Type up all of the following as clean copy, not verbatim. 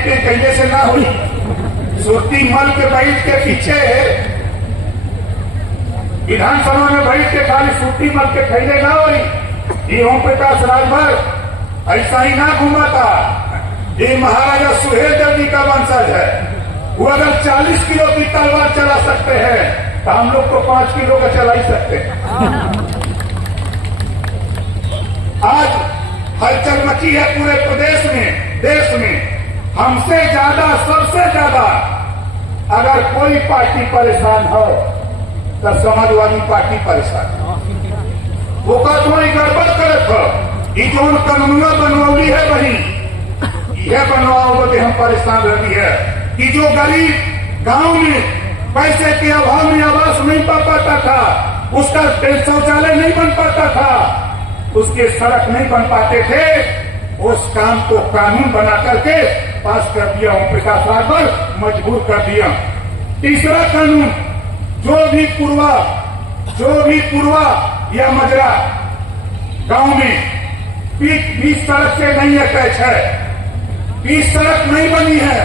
Meeting कैले से ना हुई। सुरती मल के बैठ के पीछे विधानसभा में बैठ के खाली सुरती मल के खैले ना हुई। ये ओम प्रकाश राजभर ऐसा ही ना घूमा था। ये महाराजा सुहेलदेव जी का वंशज है। वो अगर 40 किलो की तलवार चला सकते हैं तो हम लोग तो 5 किलो का चला ही सकते हैं। आज हलचल मची है पूरे प्रदेश में, देश में। हमसे ज्यादा, सबसे ज्यादा अगर कोई पार्टी परेशान हो तो समाजवादी पार्टी परेशान है। वो कथों गड़बड़ करे थो, ये जो कानून बनवली है वही यह बनवाओ के हम परेशान रही है कि जो गरीब गांव में पैसे के अभाव में आवास नहीं पा पाता था, उसका शौचालय नहीं बन पाता था, उसके सड़क नहीं बन पाते थे, उस काम को कानून बना करके पास कर दिया ओम प्रकाश राजभर, मजबूर कर दिया। तीसरा कानून, जो भी पूर्वा या मजरा गांव में बीच सड़क से नहीं अटैच है, बीच सड़क नहीं बनी है,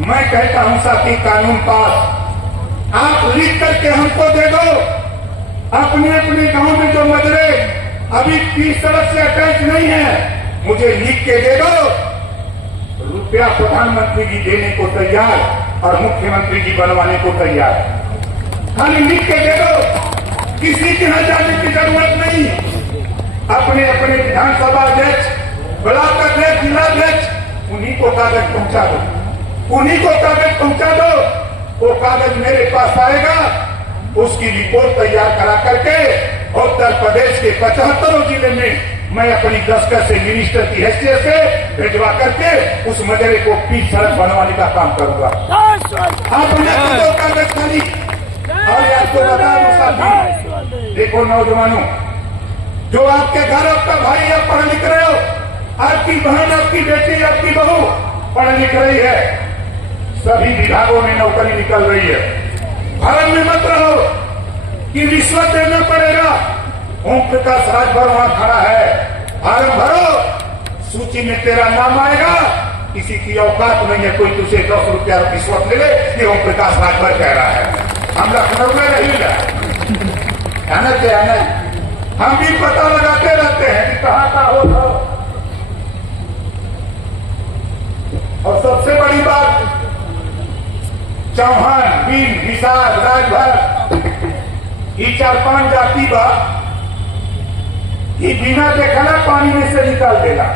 मैं कहता हूं साथी कानून पास आप लिख करके हमको दे दो। अपने अपने गांव में जो मजरे अभी बीच सड़क से अटैच नहीं है, मुझे लिख के दे दो। रुपया प्रधानमंत्री जी देने को तैयार और मुख्यमंत्री जी बनवाने को तैयार। खाली लिख के दे दो, किसी के यहां जाने की जरूरत नहीं। अपने अपने विधानसभा अध्यक्ष, ब्लॉक अध्यक्ष, जिला अध्यक्ष, उन्हीं को कागज पहुंचा दो, उन्हीं को कागज पहुंचा दो। वो कागज मेरे पास आएगा, उसकी रिपोर्ट तैयार करा करके उत्तर प्रदेश के 75 जिले में मैं अपनी दस्तखत से मिनिस्टर की हैसियत से भिजवा करके उस मजरे को पीच सड़क बनवाने का काम करूंगा। आपने तो कागज खाली। और आपको बता दूं साथी, देखो नौजवानों, जो आपके घर आपका भाई आप पढ़ लिख रहे हो, आपकी बहन, आपकी बेटी, आपकी बहू पढ़ लिख रही है, सभी विभागों में नौकरी निकल रही है। भरम में मत रहो कि रिश्वत देना पड़ेगा। ओम प्रकाश राजभर वहां खड़ा है, फार्म भरो, सूची में तेरा नाम आएगा। किसी की औकात नहीं है कोई तुझे 10 रुपया रिश्वत ले ले, ये ओम प्रकाश राजभर कह रहा है। हम लखनऊ में नहीं आना चाहिए, हम भी पता लगाते रहते हैं कि कहां का हो। और सबसे बड़ी बात, चौहान, भीम, विशाल, राजभर, ये 4-5 जाति बा, ये बिना देखना पानी में से निकाल देगा।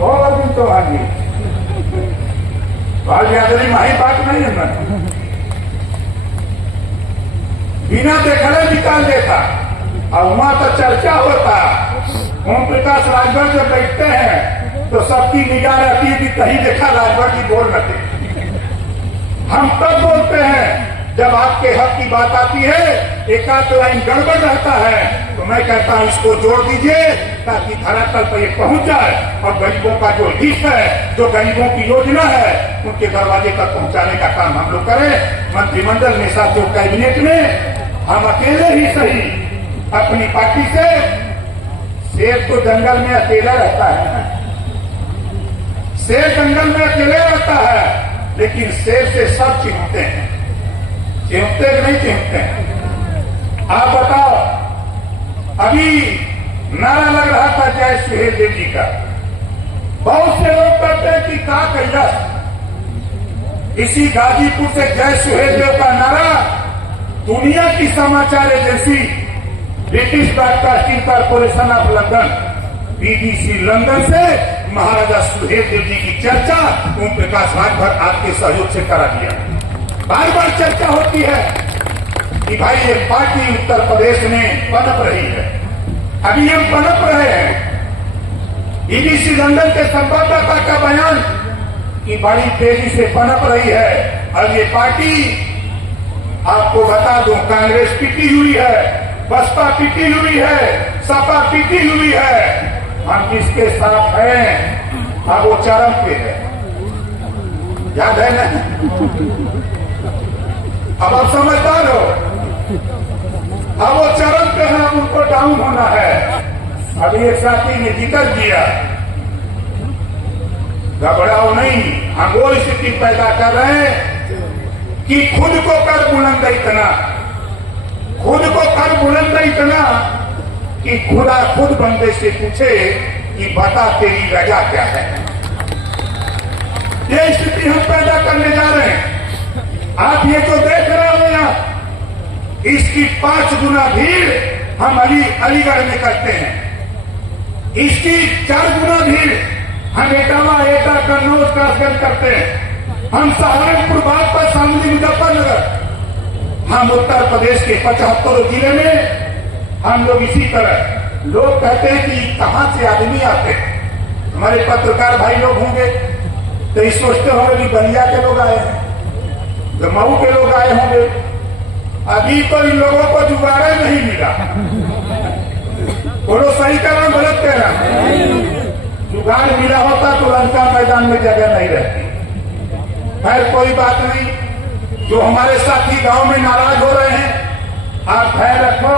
और अभी तो आगे यादरी माही बात नहीं है, मैं बिना देखने निकाल देता। और वहां तो चर्चा होता, ओम प्रकाश राजभर जब बैठते हैं तो सबकी निगाह रहती है कि कहीं देखा राजभर जी बोल रहे। हम तब बोलते हैं जब आपके हक की बात आती है, एक आध लाइन गड़बड़ रहता है तो मैं कहता हूं इसको जोड़ दीजिए ताकि धरातल पर ये पहुंच जाए और गरीबों का जो हित है, जो गरीबों की योजना है, उनके दरवाजे तक पहुंचाने का काम हम लोग करें। मंत्रिमंडल में, साथियों, कैबिनेट में हम अकेले ही सही अपनी पार्टी से, शेर तो जंगल में अकेला रहता है, शेर जंगल में अकेले रहता है, लेकिन शेर से सब चिढ़ते हैं। चिढ़ते कि नहीं चिढ़ते हैं? आप बताओ, अभी नारा लग रहा था जय सुहेलदेव जी का, बहुत से लोग कहते हैं कि का कैलाश, इसी गाजीपुर से जय सुहेलदेव का नारा दुनिया की समाचार agency British broadcasting corporation of London, BBC London से महाराजा सुहेलदेव जी की चर्चा ओम प्रकाश राजभर आपके सहयोग से करा दिया। बार बार चर्चा होती है कि भाई ये पार्टी उत्तर प्रदेश में पनप रही है, अभी हम पनप रहे हैं। BBC लंदन के संवाददाता का बयान कि बड़ी तेजी से पनप रही है। और ये पार्टी, आपको बता दूं, कांग्रेस पिटी हुई है, बसपा पिटी हुई है, सपा पिटी हुई है। हम किसके साथ हैं? अब वो चरम पे है, याद है ना? अब आप समझदार हो, अब वो चरम पे है, अब उनको डाउन होना है। अभी एक साथी ने जिक्र किया घबराओ नहीं, हम वो स्थिति पैदा कर रहे हैं कि खुद को कर बुलंद इतना, खुद को कर बुलंद इतना कि खुदा खुद बंदे से पूछे कि बता तेरी रजा क्या है। ये स्थिति हम पैदा करने जा रहे हैं। आप ये जो देख रहे हो यहाँ, इसकी 5 गुना भीड़ हम अलीगढ़ में करते हैं, इसकी 4 गुना भीड़ हम इटावा, एटा, कन्नौज, कासगंज करते हैं, हम सहारनपुर, बागपत, शामली, मुजफ्फरनगर, हम उत्तर प्रदेश के 75 जिले में हम लोग इसी तरह। लोग कहते हैं कि कहां से आदमी आते हैं, हमारे पत्रकार भाई लोग होंगे तो इस सोचते होंगे कि बलिया के लोग आए हैं, जम्मू के लोग आए होंगे। अभी तो इन लोगों को जुगाड़ नहीं मिला। बोलो सही कह रहा, गलत कह रहा? जुगाड़ मिला होता तो लंका मैदान में जगह नहीं रहती। खैर कोई बात नहीं, जो हमारे साथी गांव में नाराज हो रहे हैं, आप धैर्य रखो,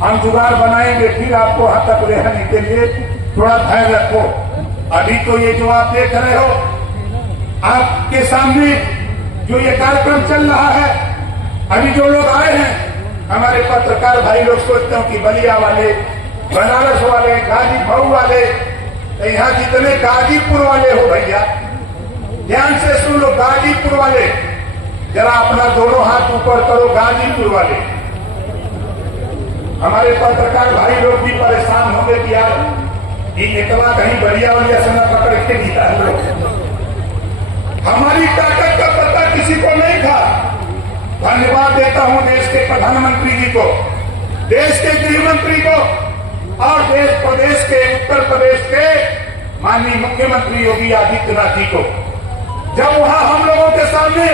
हम जुगाड़ बनाएंगे, फिर आपको हाथ तक रहने के लिए थोड़ा धैर्य रखो। अभी तो ये जो आप देख रहे हो, आपके सामने जो ये कार्यक्रम चल रहा है, अभी जो लोग आए हैं, हमारे पत्रकार भाई लोग सोचते हो कि बलिया वाले, बनारस वाले, गाजीपुर वाले, यहाँ जितने गाजीपुर वाले हो भैया, ध्यान से सुन लो, गाजीपुर वाले, जरा अपना दोनों हाथ ऊपर करो, गाजीपुर वाले। हमारे पत्रकार भाई लोग भी परेशान होंगे कि यार ये निकला कहीं बलिया वालिया से न पकड़ के दिया है। हमारी ताकत का पता किसी को नहीं था। धन्यवाद देता हूं देश के प्रधानमंत्री जी को, देश के गृह मंत्री को और देश प्रदेश के, उत्तर प्रदेश के माननीय मुख्यमंत्री योगी आदित्यनाथ जी को। जब वहां हम लोगों के सामने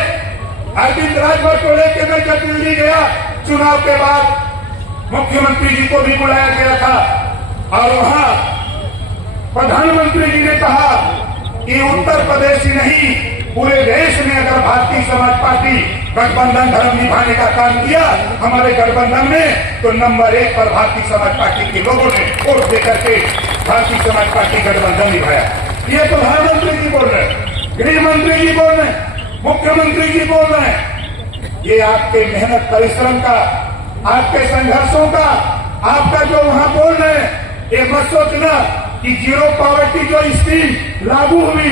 अरविंद राजभर को लेकर मैं जब दिल्ली गया, चुनाव के बाद मुख्यमंत्री जी को भी बुलाया गया था और वहां प्रधानमंत्री जी ने कहा कि उत्तर प्रदेश ही नहीं, पूरे देश में अगर भारतीय समाज पार्टी गठबंधन धर्म निभाने का काम किया हमारे गठबंधन में, तो नंबर 1 पर भारतीय समाज पार्टी के लोगों ने वोट देकर के भारतीय समाज पार्टी गठबंधन निभाया। ये प्रधानमंत्री जी बोल रहे हैं, गृह मंत्री जी बोल रहे हैं, मुख्यमंत्री जी बोल रहे हैं। ये आपके मेहनत परिश्रम का, आपके संघर्षों का, आपका जो वहां बोल रहे हैं, ये मत सोचना कि जीरो पॉवर्टी जो स्कीम लागू हुई,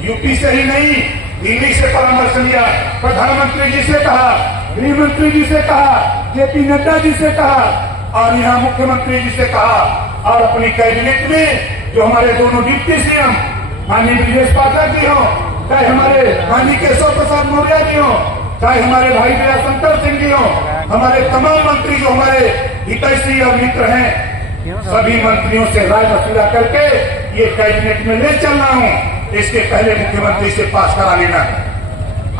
यूपी से ही नहीं, दिल्ली से परामर्श लिया, प्रधानमंत्री जी से कहा, गृह मंत्री जी से कहा, जेपी नड्डा जी से कहा और यहाँ मुख्यमंत्री जी से कहा, और अपनी कैबिनेट में जो हमारे दोनों डिप्टी सीएम माननीय ब्रजेश पाठक जी हो, चाहे हमारे माननीय केशव प्रसाद मौर्य जी हो, चाहे हमारे भाई दयाशंकर सिंह जी हो, हमारे तमाम मंत्री जो हमारे हितैषी और मित्र हैं, सभी मंत्रियों से राय मशविरा करके ये कैबिनेट में ले चल रहा हूँ। इसके पहले मुख्यमंत्री से पास करा लेना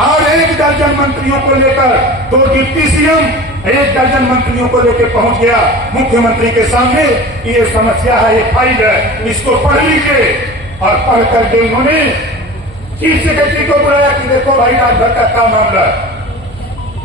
और 1 दर्जन मंत्रियों को लेकर, 2 डिप्टी सीएम 1 दर्जन मंत्रियों को लेकर पहुंच गया मुख्यमंत्री के सामने। ये समस्या है, ये फाइल है, इसको पढ़ लीजिए। और पढ़ करके उन्होंने चीफ सेक्रेटरी को बुलाया कि देखो भाई राजभर का काम मामला है।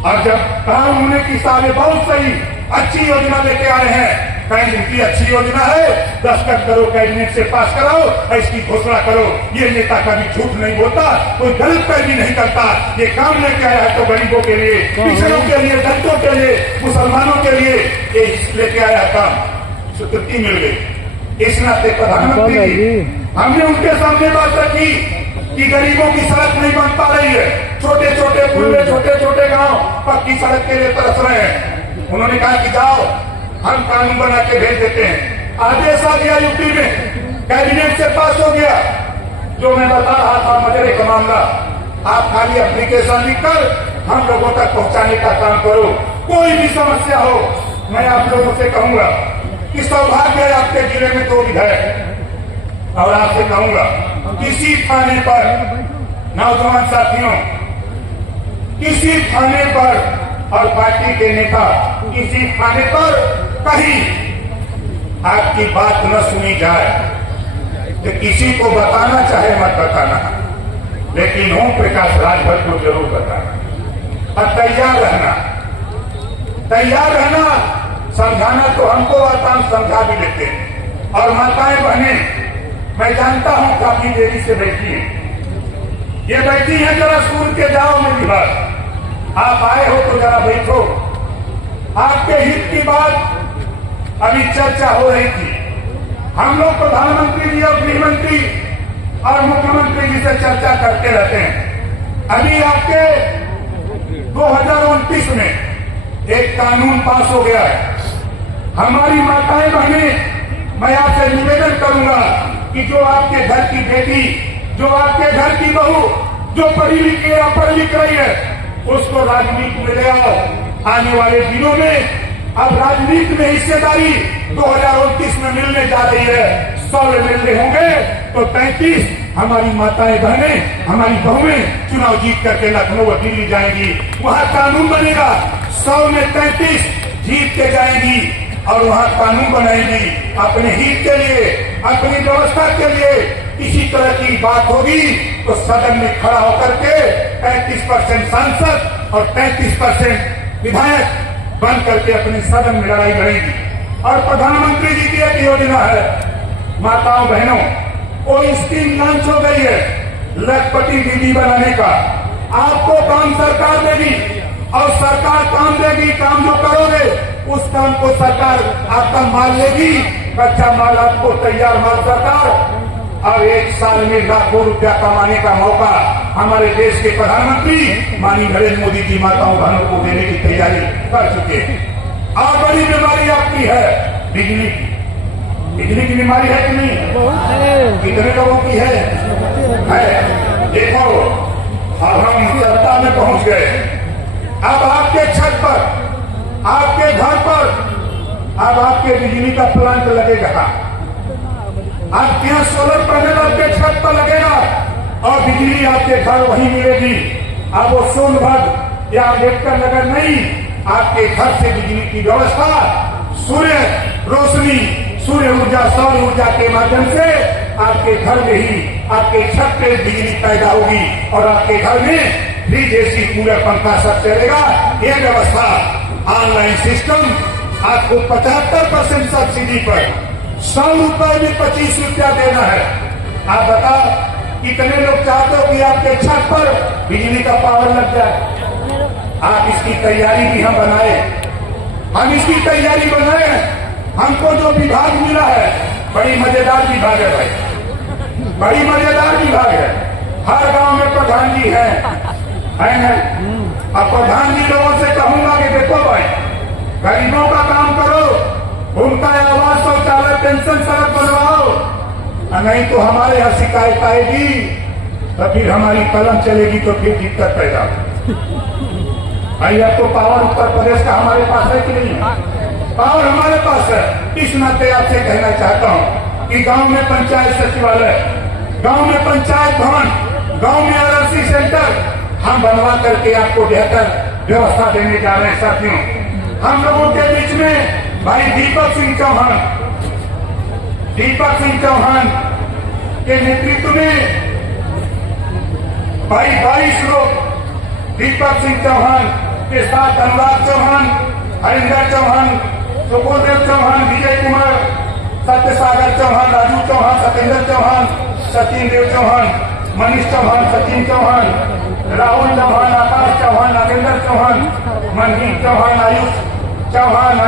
और जब कहा उन्होंने कि सारे बहुत सही अच्छी योजना लेके आए हैं, इनकी अच्छी योजना है, दस्तखत करो, कैबिनेट से पास कराओ, इसकी घोषणा करो। ये नेता कभी झूठ नहीं बोलता, कोई गलत पैरवी नहीं करता। ये काम लेके आया है तो गरीबों के लिए, पिछड़ों के लिए, दलितों के लिए, मुसलमानों के लिए ये लेके आया काम, स्वीकृति मिल गई। इस नाते प्रधानमंत्री जी, हमने उनके सामने बात रखी कि गरीबों की सड़क नहीं बन पा रही है, छोटे छोटे पुल, छोटे छोटे गांव पक्की सड़क के लिए तरस रहे हैं। उन्होंने कहा कि जाओ हम कानून बना के भेज देते हैं। आदेश आ गया यूपी में, कैबिनेट से पास हो गया। जो मैं बता रहा था मजरे का मामला, आप खाली एप्लीकेशन लिखकर हम लोगों तक पहुंचाने का काम करो। कोई भी समस्या हो, मैं आप लोगों से कहूंगा कि सौभाग्य है आपके जिले में 2 विधायक, और आपसे कहूंगा किसी थाने पर, नौजवान साथियों, किसी थाने पर और पार्टी के नेता किसी थाने पर कहीं आपकी बात न सुनी जाए तो किसी को बताना चाहे मत बताना, लेकिन ओम प्रकाश राजभर को जरूर बताना और तैयार रहना। तैयार रहना, समझाना तो हमको आता, हम समझा भी लेते हैं। और माताएं बहनें, मैं जानता हूं काफी देरी से बैठी है, ये बैठी है जरा सूर्य के जाओ मेरी बात। आप आए हो तो जरा बैठो। आपके हित की बात अभी चर्चा हो रही थी। हम लोग प्रधानमंत्री जी और गृह मंत्री और मुख्यमंत्री जी से चर्चा करते रहते हैं। अभी आपके 2029 में एक कानून पास हो गया है। हमारी माताएं बहनें, मैं आपसे निवेदन करूंगा कि जो आपके घर की बेटी, जो आपके घर की बहू, जो पढ़ी लिखी या पढ़ लिख रही है, उसको राजनीति में ले आओ। आने वाले दिनों में अब राजनीति में हिस्सेदारी 2029 में मिलने जा रही है। 100 मिलने होंगे तो 35 हमारी माताएं बहनें, हमारी बहुएं चुनाव जीत करके लखनऊ और दिल्ली जाएंगी। वहां कानून बनेगा, 100 में 33 जीत के जाएंगी और वहां कानून बनाएंगी अपने हित के लिए, अपनी व्यवस्था के लिए। किसी तरह की बात होगी तो सदन में खड़ा होकर के 35% सांसद और 33% विधायक बन करके अपने सदन में लड़ाई लड़ेगी। और प्रधानमंत्री जी की एक योजना है, माताओं बहनों, वो स्कीम लॉन्च हो गई है लखपति दीदी बनाने का। आपको काम सरकार देगी और सरकार काम देगी। काम जो करोगे उस काम को सरकार आपका माल लेगी, कच्चा माल आपको, तैयार माल सरकार। और 1 साल में लाखों रुपया कमाने का मौका हमारे देश के प्रधानमंत्री माननीय नरेंद्र मोदी जी माताओं बहनों को देने की तैयारी कर चुके हैं। और बड़ी बीमारी आपकी है बिजली की। बिजली की बीमारी है कि नहीं? कितने लोगों की है? देखो, अब हम सत्ता में पहुंच गए। अब आपके छत पर, आपके घर पर अब आपके बिजली का प्लांट लगेगा। आपके यहाँ सोलर पैनल आपके छत पर लगेगा और बिजली आपके घर वहीं मिलेगी। अब वो सोनभद्र या अम्बेडकर नगर नहीं, आपके घर से बिजली की व्यवस्था सूर्य रोशनी, सूर्य ऊर्जा, सौर ऊर्जा के माध्यम से आपके घर में ही, आपके छत पे बिजली पैदा होगी और आपके घर में फ्रिज, एसी, कूलर, पंखा सब चलेगा। ये व्यवस्था ऑनलाइन सिस्टम आपको 75% सब्सिडी पर 100 रुपए में 25 रुपया देना है। आप बताओ कितने लोग चाहते हो कि आपके छत पर बिजली का पावर लग जाए? आप इसकी तैयारी भी हम बनाए, हम इसकी तैयारी बनाए। हमको जो विभाग मिला है बड़ी मजेदार विभाग है भाई, बड़ी मजेदार विभाग है। हर गांव में प्रधान जी है। अब प्रधान जी लोगों से कहूंगा कि देखो भाई, गरीबों का काम करो, उनका आवास, शौचालय, पेंशन, सड़क बनवाओ। नहीं तो हमारे यहाँ शिकायत आएगी तो फिर हमारी कलम चलेगी तो फिर दिक्कत पैदा। भाई आपको पावर उत्तर प्रदेश का हमारे पास है कि नहीं है? पावर हमारे पास है। इस नाते आपसे कहना चाहता हूँ कि गांव में पंचायत सचिवालय, गांव में पंचायत भवन, गांव में आरसी सेंटर हम बनवा करके आपको बेहतर व्यवस्था देने जा रहे हैं। साथियों, हम लोगों के बीच में भाई दीपक सिंह चौहान के नेतृत्व में भाई 22 लोग, दीपक सिंह चौहान के साथ अनुराग चौहान, हरिंदर चौहान, सुखोदेव चौहान, विजय कुमार, सत्यसागर चौहान, राजू चौहान, सत्येंद्र चौहान, सचिन देव चौहान, मनीष चौहान, सचिन चौहान, राहुल चौहान, आकाश चौहान, नागेंद्र चौहान, मनदीप चौहान, आयुष चौहान,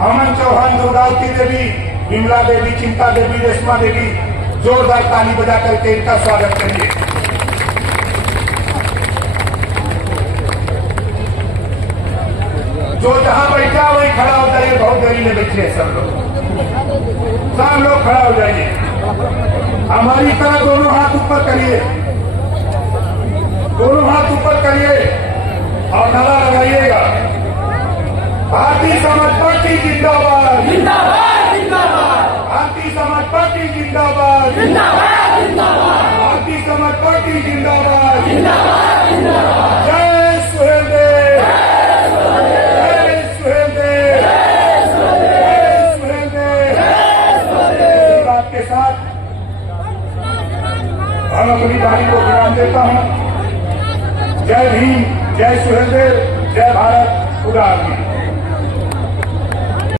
अमन चौहान, दुर्गावती देवी, विमला देवी, चिंता देवी, रेशमा देवी, जोरदार ताली बजा करके इनका स्वागत करिए। जो जहां बैठा वही खड़ा हो जाइए। बहुत देरी में बैठे सब लोग खड़ा हो जाइए। हमारी तरह दोनों हाथ ऊपर करिए, दोनों हाथ ऊपर करिए और नारा लगाइएगा, भारतीय समाज पार्टी जिंदाबाद, जिंदाबाद, जिंदाबाद। भारतीय समाज पार्टी जिंदाबाद, जिंदाबाद, जिंदाबाद। भारतीय समाज पार्टी जिंदाबाद, जिंदाबाद, जिंदाबाद। जय सुहेलदेव, जय सुहेलदेव, जय सुहेलदेव। इस बात के साथ हम अपनी वाणी को विराम देता हूँ। जय भीम, जय सुहेलदेव, जय भारत, खुदा हाफिज़।